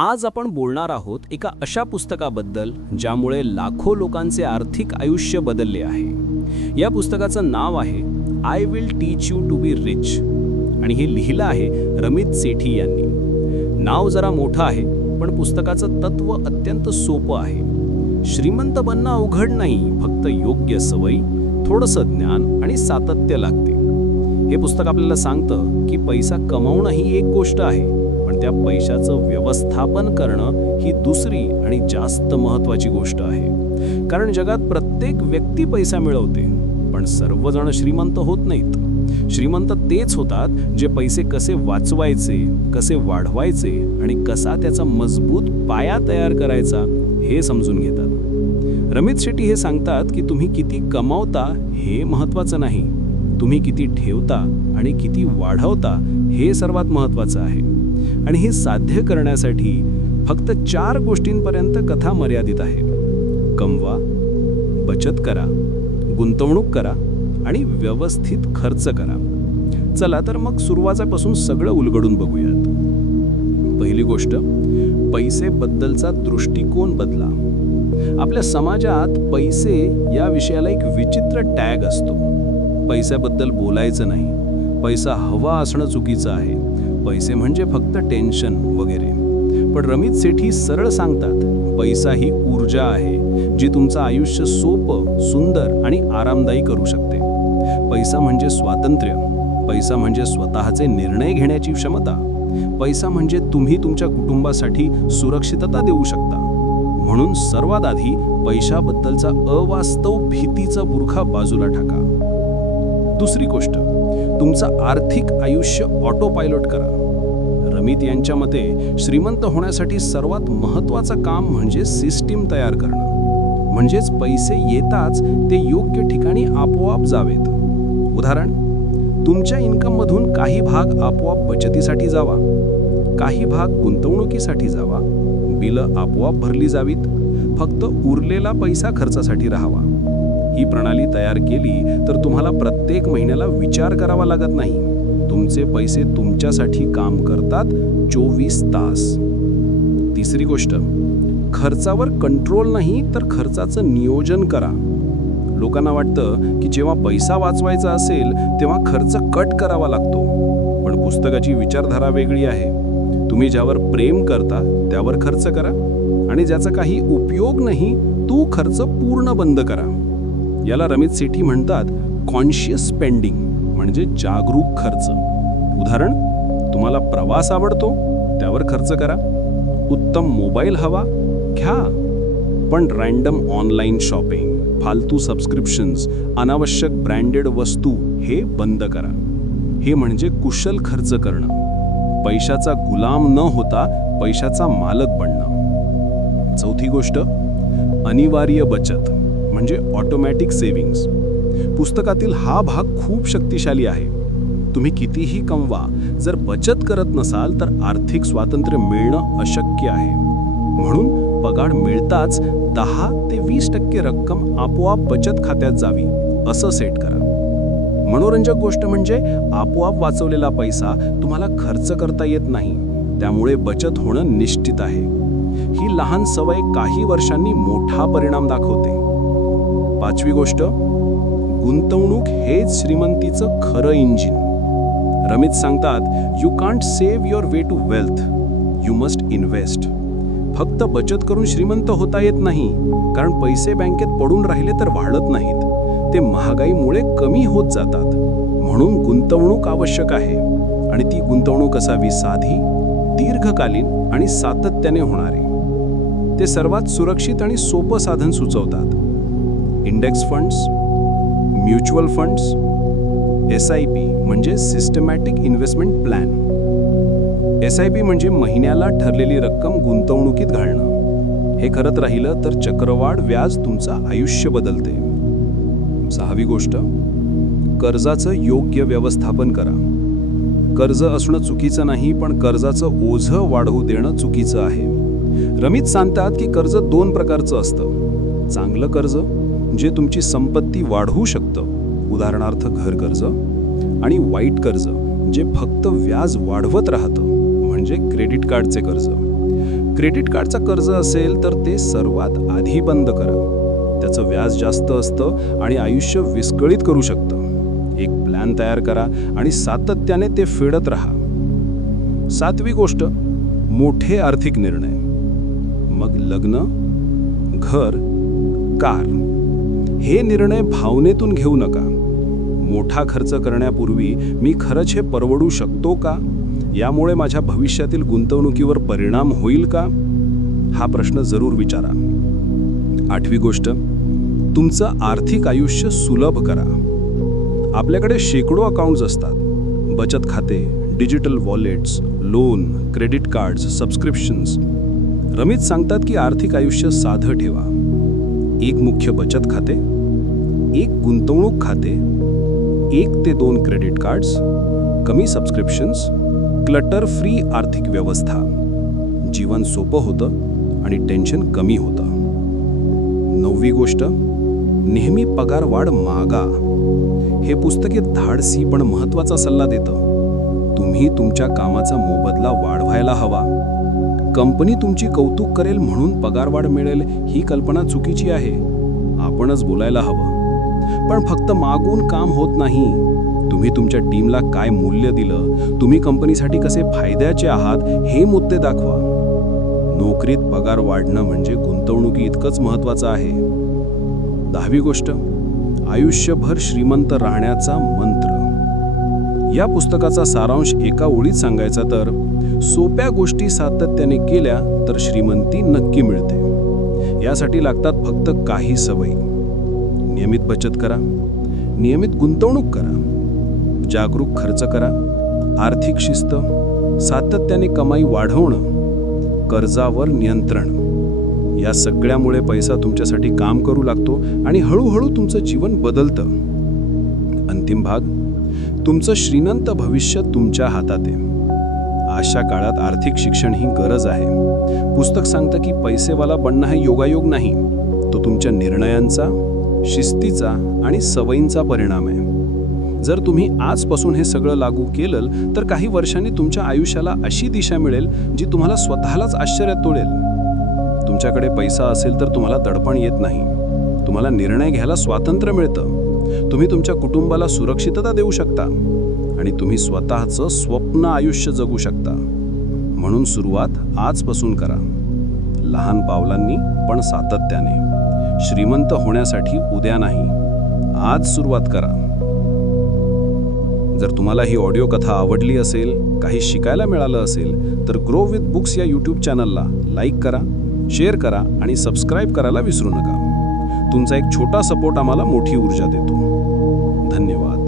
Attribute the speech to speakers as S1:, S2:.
S1: आज आपण बोलणार आहोत एका अशा पुस्तकाबद्दल ज्यामुळे लाखो लोकांचे आर्थिक आयुष्य बदलले आहे. या पुस्तकाचं नाव आहे I will teach you to be rich आणि हे लिहिलं आहे रमित सेठी यांनी. नाव जरा मोठं आहे पण पुस्तकाचं तत्व अत्यंत सोपं आहे. श्रीमंत बनणं अवघड नाही फक्त योग्य सवयी थोडंसं ज्ञान आणि सातत्य लागते. हे पुस्तक आपल्याला सांगतं की पैसा कमावणं ही एक गोष्ट आहे त्या पैशाचं व्यवस्थापन करणं ही दुसरी आणि जास्त महत्वाची गोष्ट आहे. कारण जगात प्रत्येक व्यक्ती पैसा मिळवते पण सर्वजण श्रीमंत होत नाहीत. श्रीमंत तेच होतात जे पैसे कसे वाचवायचे कसे वाढवायचे आणि कसा त्याचा मजबूत पाया तयार करायचा हे समजून घेतात. रमित शेट्टी हे सांगतात की तुम्ही किती कमावता हे महत्त्वाचं नाही. तुम्ही किती ठेवता आणि किती वाढवता हे सर्वात महत्त्वाचं आहे. आणि हे साध्य करण्यासाठी फक्त चार गोष्टींपर्यंत कथा मर्यादित आहे. कमवा बचत करा गुंतवणूक करा आणि व्यवस्थित खर्च करा. चला तर मग सुरुवातीपासून सगळं उलगडून बघूयात. पहिली गोष्ट पैसेबद्दलचा दृष्टिकोन बदला. आपल्या समाजात पैसे या विषयाला एक विचित्र टॅग असतो. पैशाबद्दल बोलायचं नाही. पैसा हवा असणं चुकीचं आहे. पैसे म्हणजे फक्त टेन्शन वगैरे. पण रमित सेठी सरळ सांगतात पैसा ही ऊर्जा आहे जी तुमचं आयुष्य सोपं सुंदर आणि आरामदायी करू शकते. पैसा म्हणजे स्वातंत्र्य पैसा म्हणजे स्वतःचे निर्णय घेण्याची क्षमता पैसा म्हणजे तुम्ही तुमच्या कुटुंबासाठी सुरक्षितता देऊ शकता. म्हणून सर्वात आधी पैशाबद्दलचा अवास्तव भीतीचा बुरखा बाजूला टाका. दुसरी गोष्ट तुमचं आर्थिक आयुष्य ऑटो पायलट करा. रमित यांच्या मते श्रीमंत होण्यासाठी सर्वात महत्वाचं काम म्हणजे सिस्टीम तयार करणं. म्हणजेच पैसे येताच ते योग्य ठिकाणी आपोआप जावेत. उदाहरण तुमच्या इन्कममधून काही भाग आपोआप बचतीसाठी जावा काही भाग गुंतवणुकीसाठी जावा बिलं आपोआप भरली जावीत फक्त उरलेला पैसा खर्चासाठी राहावा. ही प्रणाली तयार केली तर तुम्हाला प्रत्येक महिन्याला विचार करावा लागत नाही. तुमचे पैसे तुमच्यासाठी काम करतात चोवीस तास. तिसरी गोष्ट खर्चावर कंट्रोल नाही तर खर्चाचं नियोजन करा. लोकांना वाटतं की जेव्हा पैसा वाचवायचा असेल तेव्हा खर्च कट करावा लागतो. पण पुस्तकाची विचारधारा वेगळी आहे. तुम्ही ज्यावर प्रेम करता त्यावर खर्च करा. आणि ज्याचा काही उपयोग नाही तो खर्च पूर्ण बंद करा. याला रमित सेठी म्हणतात कॉन्शियस स्पेंडिंग म्हणजे जागरूक खर्च. उदाहरण तुम्हाला प्रवास आवडतो त्यावर खर्च करा. उत्तम मोबाईल हवा घ्या. पण रँडम ऑनलाईन शॉपिंग फालतू सबस्क्रिप्शन्स अनावश्यक ब्रँडेड वस्तू हे बंद करा. हे म्हणजे कुशल खर्च करणं. पैशाचा गुलाम न होता पैशाचा मालक बनणं. चौथी गोष्ट अनिवार्य बचत म्हणजे ऑटोमॅटिक सेव्हिंग्स पुस्तकातील हा भाग खूप शक्तिशाली आहे. तुम्ही कितीही कमवा जर बचत करत नसाल तर आर्थिक स्वातंत्र्य मिळणं अशक्य आहे. म्हणून पगार मिळताच दहा ते वीस टक्के रक्कम आपोआप बचत खात्यात जावी असं सेट करा. मनोरंजक गोष्ट म्हणजे आपोआप वाचवलेला पैसा तुम्हाला खर्च करता येत नाही त्यामुळे बचत होणं निश्चित आहे. ही लहान सवय काही वर्षांनी मोठा परिणाम दाखवते. पाचवी गोष्ट गुंतवणूक हेच श्रीमंतीचं खरं इंजिन. रमित सांगतात you can't save your way to wealth you must invest फक्त बचत करून श्रीमंत होता येत नाही कारण पैसे बँकेत पडून राहिले तर वाढत नाहीत. ते महागाईमुळे कमी होत जातात. म्हणून गुंतवणूक आवश्यक आहे. आणि ती गुंतवणूक असावी साधी दीर्घकालीन आणि सातत्याने होणारी. ते सर्वात सुरक्षित आणि सोपं साधन सुचवतात. Index funds mutual funds S I P म्हणजे systematic investment plan. S I P म्हणजे महिन्याला ठरलेली रक्कम गुंतवणुकीत घालणं. हे करत राहिलं तर चक्रवाढ व्याज तुमचं आयुष्य बदलते. सहावी गोष्ट कर्जाचं योग्य व्यवस्थापन करा. कर्ज असणं चुकीचं नाही पण कर्जाचं ओझं वाढवू देणं चुकीचं आहे. रमित सांगतात की कर्ज दोन प्रकारचं असतं. चांगलं कर्ज जे तुमची संपत्ती वाढवू शकतं. उदाहरणार्थ घर कर्ज आणि वाईट कर्ज जे फक्त व्याज वाढवत राहतं म्हणजे क्रेडिट कार्डचे कर्ज. क्रेडिट कार्डचा कर्ज असेल तर ते सर्वात आधी बंद करा. त्याचं व्याज जास्त असतं आणि आयुष्य विस्कळीत करू शकतं. एक प्लॅन तयार करा आणि सातत्याने ते फेडत राहा. सातवी गोष्ट मोठे आर्थिक निर्णय. मग लग्न घर कार. हे निर्णय भावनेतून घेऊ नका. मोठा खर्च करण्यापूर्वी मी खरंच हे परवडू शकतो का? यामुळे माझ्या भविष्यातील गुंतवणुकीवर परिणाम होईल का? हा प्रश्न जरूर विचारा. आठवी गोष्ट तुमचं आर्थिक आयुष्य सुलभ करा. आपल्याकडे शेकडो अकाउंट्स असतात. बचत खाते digital wallets loan credit cards subscriptions Ramit सांगतात की आर्थिक आयुष्य साधं ठेवा. एक मुख्य बचत खाते एक गुंतवणूक खाते एक ते दोन क्रेडिट कार्ड्स कमी सबस्क्रिप्शन्स क्लटर फ्री आर्थिक व्यवस्था. जीवन सोपं होतं आणि टेन्शन कमी होतं. नववी गोष्ट नेहमी पगार वाढ मागा. हे पुस्तके धाडसी पण महत्त्वाचा सल्ला देतं. तुम्ही तुमच्या कामाचा मोबदला वाढवायला हवा. कंपनी तुमची कौतुक करेल म्हणून पगारवाढ मिळेल ही कल्पना चुकीची आहे. आपणच बोलायला हवं. पण फक्त मागून काम होत नाही. तुम्ही तुमच्या टीमला काय मूल्य दिलं तुम्ही कंपनीसाठी कसे फायद्याचे आहात हे मुद्दे दाखवा. नोकरीत पगार वाढणं म्हणजे गुंतवणुकी इतकंच महत्वाचं आहे. दहावी गोष्ट. आयुष्यभर श्रीमंत राहण्याचा मंत्र. या पुस्तकाचा सारांश एका ओळीत सांगायचा तर सोप्या गोष्टी सातत्याने केल्या तर श्रीमंती नक्की मिळते. यासाठी लागतात फक्त काही सवयी. नियमित बचत करा. नियमित गुंतवणूक करा. जागरूक खर्च करा. आर्थिक शिस्त. सातत्याने कमाई वाढवणं. कर्जावर नियंत्रण. या सगळ्यामुळे पैसा तुमच्यासाठी काम करू लागतो आणि हळूहळू तुमचं जीवन बदलतं. अंतिम भाग तुमचं श्रीनंत भविष्य तुमच्या हातात आहे. अशा काळात आर्थिक शिक्षण ही गरज आहे. पुस्तक सांगतं की पैसेवाला बनणं हे योगायोग नाही तो तुमच्या निर्णयांचा शिस्तीचा आणि सवयींचा परिणाम आहे. जर तुम्ही आजपासून हे सगळं लागू केलं तर काही वर्षांनी तुमच्या आयुष्याला अशी दिशा मिळेल जी तुम्हाला स्वतःलाच आश्चर्यात तोडेल. तुमच्याकडे पैसा असेल तर तुम्हाला दडपण येत नाही. तुम्हाला निर्णय घ्यायला स्वातंत्र्य मिळतं. तुम्ही तुमच्या कुटुंबाला सुरक्षितता देऊ शकता आणि तुम्ही स्वतःचं स्वप्न आयुष्य जगू शकता. म्हणून सुरुवात आजपासून करा. लहान पावलांनी पण सातत्याने. श्रीमंत होण्यासाठी उद्या नाही. आज सुरुवात करा. जर तुम्हाला ही ऑडिओ कथा आवडली असेल काही शिकायला मिळालं असेल तर ग्रो विथ बुक्स या यूट्यूब चॅनलला लाईक करा शेअर करा आणि सबस्क्राईब करायला विसरू नका. तुमचा एक छोटा सपोर्ट आम्हाला मोठी ऊर्जा देतो. धन्यवाद.